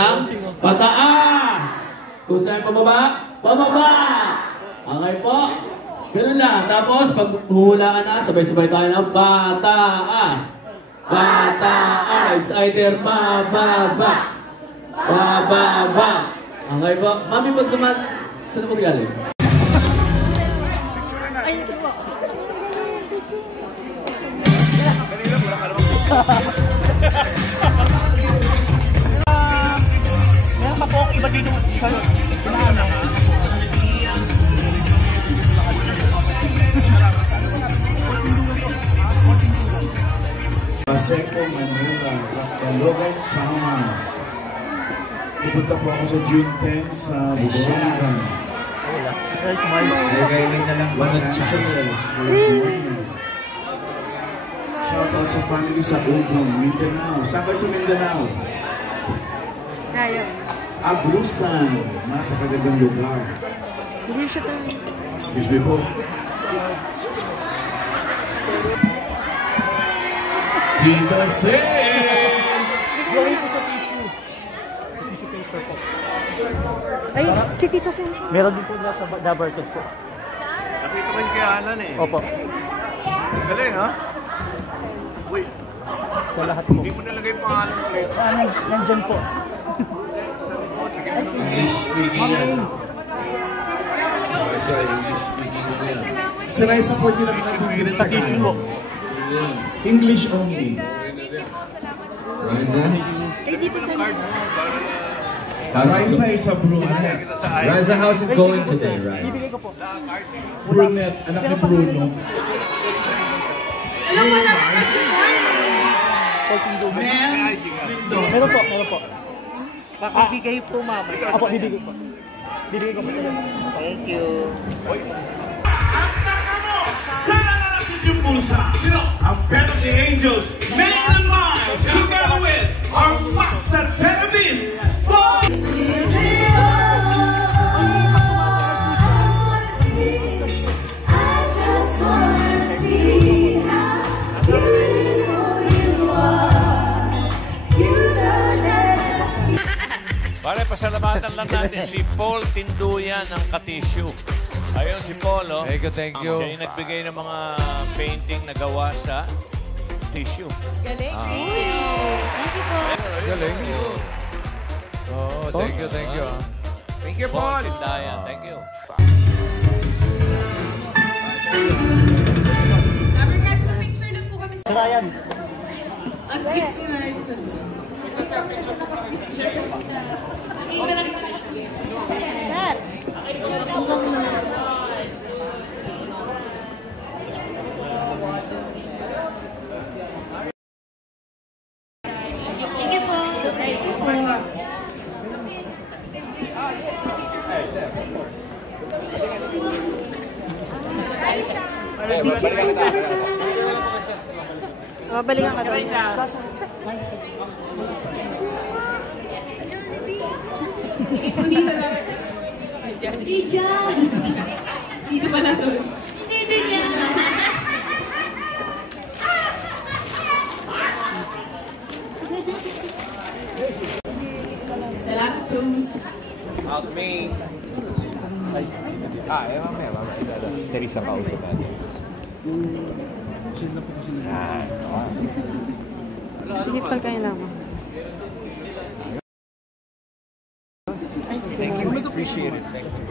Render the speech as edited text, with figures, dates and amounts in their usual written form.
ng pataas. Kung saan pababa, pababa. Okay po. Ganun lang. Tapos, pag huhulaan na, sabay-sabay tayo ng pataas. Pataas. It's either pababa. Pababa. Okay po. Mami, pag naman, saan mo galing? Meron pa po akong iba dito sa ano. Paseco, Manila, Kapalogan, Samar. Pupunta po ako sa June 10 sa Borongan. Los Angeles, California. Shoutout sa family sa Ubong, Mindanao. Saan kayo sa Mindanao? Ayaw. Agusan, napakagandang lugar. Excuse me po. Tita Sen! Ay, si Tita Sen. Meron din po na sa Dabartos po. Nakita ko yung kay Alan eh. Opo. Galing ha? Uy. Sa lahat po. Hindi mo nalagay pangalan ko rito. Nandyan po. English speaking yan. Sorry, English speaking yan. Si Raisa po din nakikabigin Sa kitchen po. English only. Raisa? Kay Tita Sen. Raisa is a brunette. Raisa, how's it going today, Raisa? Ibigay ko po. Brunette, anak ni Bruno. Alam mo na kasi Man! Meron po, meron po. Bibigay po, mama. Opo, bibigay po. Bibigay ko po sila. Thank you. Ang taka mo! Sana na natin yung bulsa! Ang Band of the Angels, Million and Miles, together with our master therapist, Boy! Pare, pasalamatan lang natin si Paul Tinduyan ng Katisyu. Ayun si Paul, oh. Thank you. Siya yung nagbigay ng mga painting na gawa sa tissue. galing. Thank you. Thank you po. Galing. Oh, thank you. Thank you, Paul Tindayan, thank you. Number cards, picture lang po kami sa... Ryan. Ang cute ni Raisa. Nakita na kita. Sir. Mukhang na. Thank you po. Balikan ka doon. Higit mo dito lang. Diyan! Dito pala, sorry. Hindi dyan. Salamat, post. Out me. Mamaya. Teresa kausap natin. Sige, pagkailangan. Thank you. Appreciate it. Thank you.